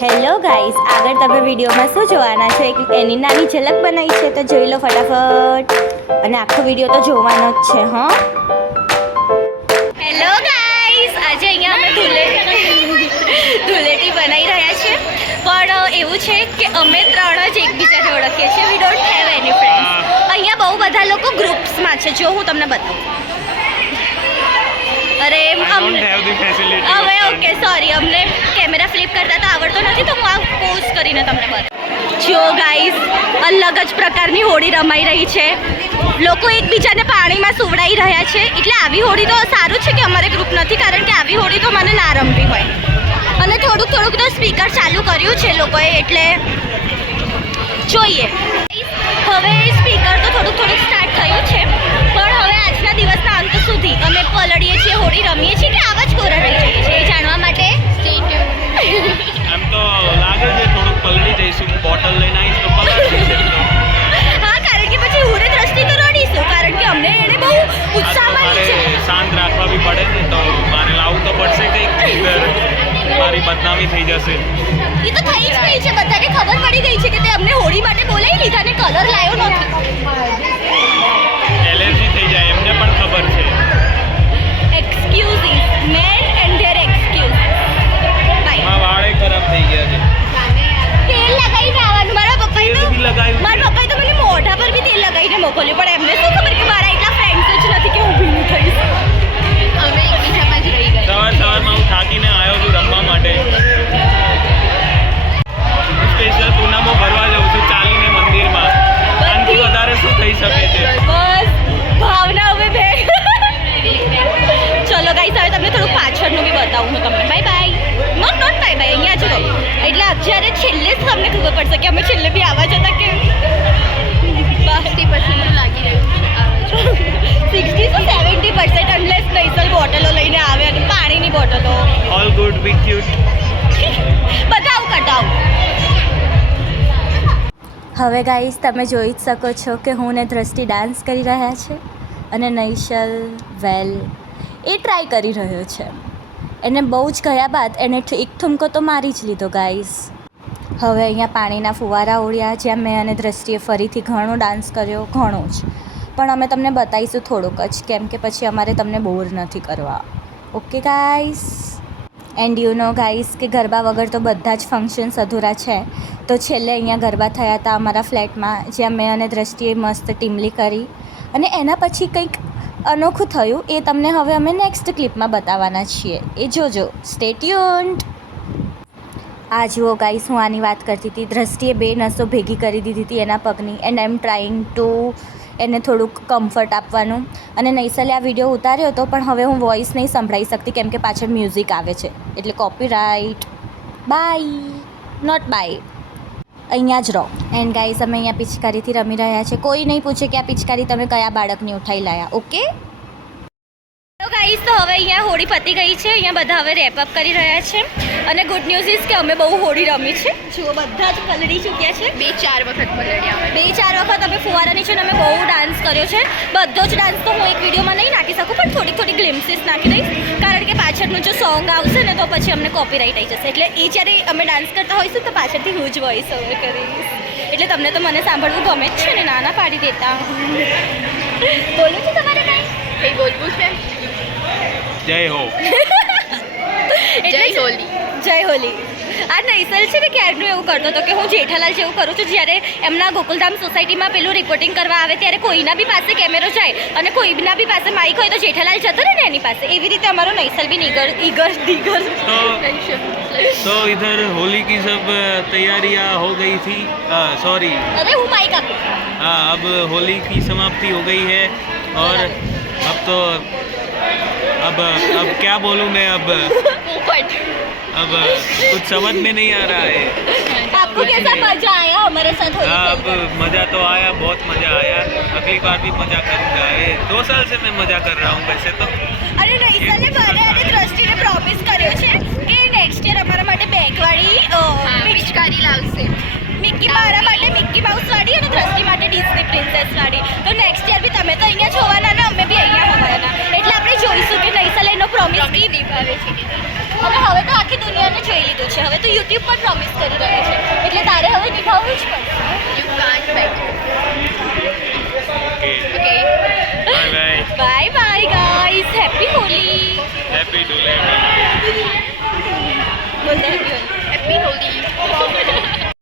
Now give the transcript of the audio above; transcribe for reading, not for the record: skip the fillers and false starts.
Hello guys, આગળ તમે વિડીયોમાં શું જોવાના છો? એક એની નાની ઝલક બનાવી છે, તો જોઈ લો ફટાફટ. અને આખો વિડીયો તો જોવાનો જ છે. હેલો ગાઈસ, આજે અહીંયા અમે ધૂળેટી બનાવી રહ્યા છીએ. પણ એવું છે કે અમે ત્રણ જ એકબીજાને ઓળખીએ છીએ. We don't have any friends. અહીંયા બહુ બધા લોકો ગ્રુપ્સમાં છે. જો હું તમને બતાવું. અરે હવે ઓકે સોરી, અમને કેમેરા ફ્લિપ કરતા તો આવડતો નથી, તો હું આ પોઝ કરીને તમને બતાવું. જો ગાઈસ, અલગ જ પ્રકારની હોળી રમાઈ રહી છે. લોકો એકબીજાને પાણીમાં સુવડાવી રહ્યા છે. એટલે આવી હોળી તો સારું છે કે અમારે ગ્રુપ નથી, કારણ કે આવી હોળી તો મને ના રમવી હોય. અને થોડુંક તો સ્પીકર ચાલુ કર્યું છે લોકોએ, એટલે જોઈએ. હવે સ્પીકર તો થોડુંક સ્ટાર્ટ થયું છે, પણ હવે આજના દિવસના અંત સુધી અમે પલળીએ છીએ, હોળી રમીએ છીએ કે આવા જ કોરા રહી જઈએ છીએ, એ જાણવા માટે એમ તો લાગે છે થોડુંક પલળી જઈશું. હું બોટલ લઈને આવીશ તો પલળી જઈશ. હા, કારણ કે પછી હુરે દ્રષ્ટિ તો રડીશું, કારણ કે અમને એને બહુ ઉત્સાહમાં છે. શાંત રાખવા બી પડે ને, તો મારે લાવવું તો પડશે કંઈક. મારી બદનામી થઈ જશે. એ તો થઈ જ ગઈ છે, બધાને ખબર પડી ગઈ છે કે તે અમને હોળી માટે બોલાવી લીધા ને કલર લાવ્યો નથી. એલર્જી થઈ જાય, એમને પણ ખબર છે. એક્સક્યુઝીસ મેન એન્ડ ધેર એક્સક્યુઝ. મારા વાળે ખરાબ થઈ ગયા છે. તેલ લગાવીને આવવાનું. મારા પપ્પાએ તો મને મોઢા પર બી તેલ લગાવીને મોકલ્યું, પણ એમને શું ખબર કે મારા એટલા ફ્રેન્ડ્સ જ નથી કે હું ભીનું થઈશ. અમે એકબીજામાં જ રહી ગયા. સવારમાં હું થાકીને આવ્યો છું રમવા માટે. સ્પેશિયલ પૂનમો ભરવા જાઉં છું ચાલીને મંદિરમાં. આનાથી વધારે શું થઈ શકે છે? બસ ભાવના હવે બે. ચલો ગાઈસ, હવે તમને થોડુંક પાછળનું બી બતાવું હું તમને. Bye bye. Not bye bye, અહીંયા જ રહો. એટલે અત્યારે છેલ્લે જ તમને ખબર પડશે કે અમે છેલ્લે બી આવા જતા કે 60% લાગી રહ્યું છે. 60-70% અનલેસ નૈસલ બોટલો લઈને આવે અને પાણીની બોટલો. ઓલ ગુડ, બી ક્યુટ. બતાવ કટાવ. હવે ગાઈસ, તમે જોઈ જ શકો છો કે હું ને દ્રષ્ટિ ડાન્સ કરી રહ્યા છે, અને નૈશલ વેલ એ ટ્રાય કરી રહ્યો છે. એને બહુ જ ગયા બાદ એને એક ઠુમકો તો મારી જ લીધો ગાઈસ. હવે અહીંયા પાણીના ફુવારા ઉડ્યા, જ્યાં મેં અને દ્રષ્ટિએ ફરીથી ઘણો ડાન્સ કર્યો, ઘણો જ. પણ અમે તમને બતાવીશું થોડુંક જ, કેમ કે પછી અમારે તમને બોર નથી કરવા. Okay guys? And you know guys કે ગરબા વગર તો બધા જ ફંક્શન્સ અધૂરા છે. તો છેલ્લે અહીંયા ગરબા થયા હતા અમારા ફ્લેટમાં, જ્યાં મેં અને દ્રષ્ટિએ મસ્ત ટીમલી કરી. અને એના પછી કંઈક અનોખું થયું, એ તમને હવે અમે નેક્સ્ટ ક્લિપમાં બતાવવાના છીએ. એ જોજો. Stay tuned. આ જુઓ ગાઈસ, હું આની વાત કરતી હતી. દ્રષ્ટિએ બે નસો ભેગી કરી દીધી હતી એના પગની, and I M trying to એને થોડુંક કમ્ફર્ટ આપવાનું. અને નૈસલે આ વિડીયો ઉતાર્યો હતો, પણ હવે હું વોઇસ નહીં સંભળાવી શકતી, કેમ કે પાછળ મ્યુઝિક આવે છે, એટલે કોપીરાઇટ. બાય. Not by. અહીંયા જ રહો. એન્ડ ગાઈસ, અમે અહીંયા પિચકારીથી રમી રહ્યા છે. કોઈ નહીં પૂછે કે આ પિચકારી તમે કયા બાળકની ઉઠાઈ લાયા. ઓકે ગાઈસ, તો હવે અહીંયા હોળી પતી ગઈ છે. અહીંયા બધા હવે રેપઅપ કરી રહ્યા છે. અને ગુડ ન્યૂઝ ઇઝ કે અમે બહુ હોળી રમી છે. જુઓ, બધા જ પલળી ચૂક્યા છે. 2-4 વખત પલળ્યા. 2-4 વખત અમે ફુવારાની છે ને અમે બહુ ડાન્સ કર્યો છે. બધો જ ડાન્સ તો હું એક વિડીયોમાં નહીં નાખી શકું, પણ થોડી ગ્લિમ્સીસ નાખી દઈશ, કારણ કે પાછળનું જો સોંગ આવશે ને તો પછી અમને કોપીરાઇટ આવી જશે. એટલે એ જ્યારે અમે ડાન્સ કરતા હોઈશું તો પાછળથી હું જ વોઇસ ઓવર કરીશ. એટલે તમને તો મને સાંભળવું ગમે જ છે ને, નાના પાડી દેતા. બોલું છે તમારે કંઈ બોલવું છે? જય હો. જય હોલી. જય હોલી. આ નૈસલ છે ને ક્યારનું એવું કરતો હતો કે હું જેઠાલાલ જેવું કરું છું. જ્યારે એમના ગોકુલધામ સોસાયટીમાં પેલું રિપોર્ટિંગ કરવા આવે ત્યારે કોઈના બી પાસે કેમેરો જાય અને કોઈના બી પાસે માઇક હોય તો જેઠાલાલ જતો રહે ને એની પાસે. એવી રીતે અમારો નૈસલ બી ईगर तो इधर होली की सब तैयारियां हो गई थी. सॉरी, अरे वो माइक आप. हाँ, अब होली की समाप्ति हो गई है और अब क्या बोलूँ मैं. अब कुछ समझ में नहीं आ रहा है. आपको कैसा मजा आया हमारे साथ होली? अब मज़ा तो आया, बहुत मज़ा आया. अगली बार भी मज़ा करूँगा. 2 साल से मैं मज़ा कर रहा हूँ वैसे तो. અરે નૈસલે મને અને દ્રષ્ટિને પ્રોમિસ કર્યો છે કે નેક્સ્ટ યર અમારા માટે બેગવાળી પિચકારી લાવશે. મારા માટે મિક્કી માઉસ વાળી અને દ્રષ્ટિ માટે ડિઝની પ્રિન્સેસ વાળી. તો નેક્સ્ટ યર બી તમે તો અહીંયા જ હોવાના ને અમે બી અહીંયા હોવાના. એટલે આપણે જોઈશું કે નૈસલે એનો પ્રોમિસ બી નિભાવે છે. અને હવે તો આખી દુનિયાને જોઈ લીધું છે હવે તો યુટ્યુબ પર પ્રોમિસ કરી રહ્યો છે એટલે તારે હવે નિભાવવું જ પડશે okay okay bye bye bye bye